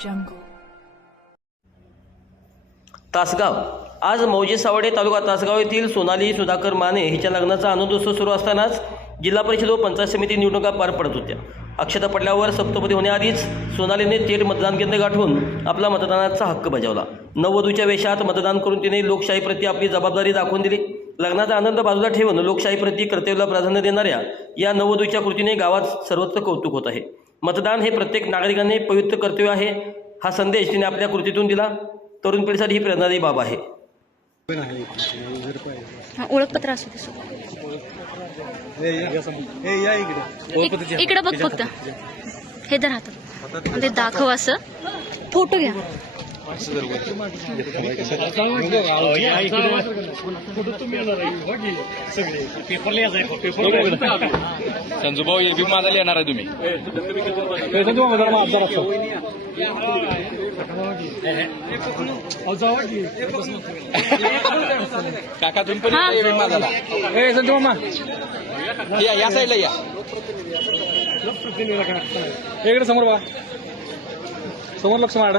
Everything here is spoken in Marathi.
jungle. तासगाव. आज मौजे सावडे तालुका तासगाव येथील सोनाली सुधाकर माने हिच्या लग्नाचा आनंदोत्सव सुरू असतानाच जिल्हा परिषद व पंचायत समिती निवडणुका पार पडत होत्या. अक्षता पडल्यावर सप्तपदी होण्याआधीच सोनालीने थेट मतदान केंद्र गाठून आपला मतदानाचा हक्क बजावला. नववधूच्या वेशात मतदान करून तिने लोकशाहीप्रती आपली जबाबदारी दाखवून दिली. लग्नाचा आनंद बाजूला ठेवून लोकशाहीप्रती कर्तव्याला प्राधान्य देणाऱ्या या नववधूच्या कृतीने गावात सर्वत्र कौतुक होत आहे. मतदान हे प्रत्येक नागरिकाने पवित्र कर्तव्य आहे. हा संदेश तिने आपल्या कृतीतून दिला. तरुण पिढीसाठी ही प्रेरणादायी बाब आहे. हा, ओळखपत्र असू दे इकडं. बघ फक्त. हे धर हातात. आणि ते दाखव असं. फोटो घ्या. संजूभाऊ हे बी माझा येणार आहे तुम्ही काका तुम्ही पण हा. ये बी माझाला ए संजू मामा. या या साईडला या इकडे समोर बा. समोर लक्ष मारा